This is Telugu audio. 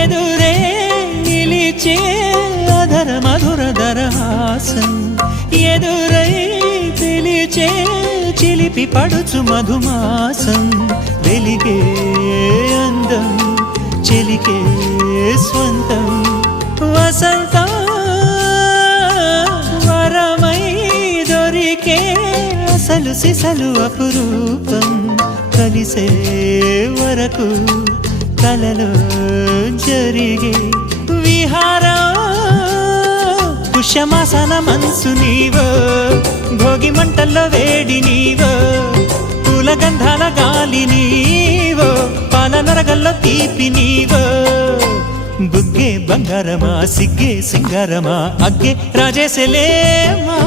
ఎదురే నిలిచే అధర మధుర దరహాసం ఎదురై పిలిచే చిలిపి పడుచు మధుమాసం వెలిగే అందం చెలికే స్వంతం వసంతం వరమై దొరికే అసలు సిసలు అపురూపం కలిసే వరకు కలలో జరిగే విహారం పుష్యమాసన మనసు నీవో భోగి మంటల్లో వేడి నీవో పూల గంధాల గాలి నీవో పాల నరగల్లో తీపి నీవో బుగ్గే బంగారమా సిగ్గే సింగారమా అగ్గే రాజేసలేమా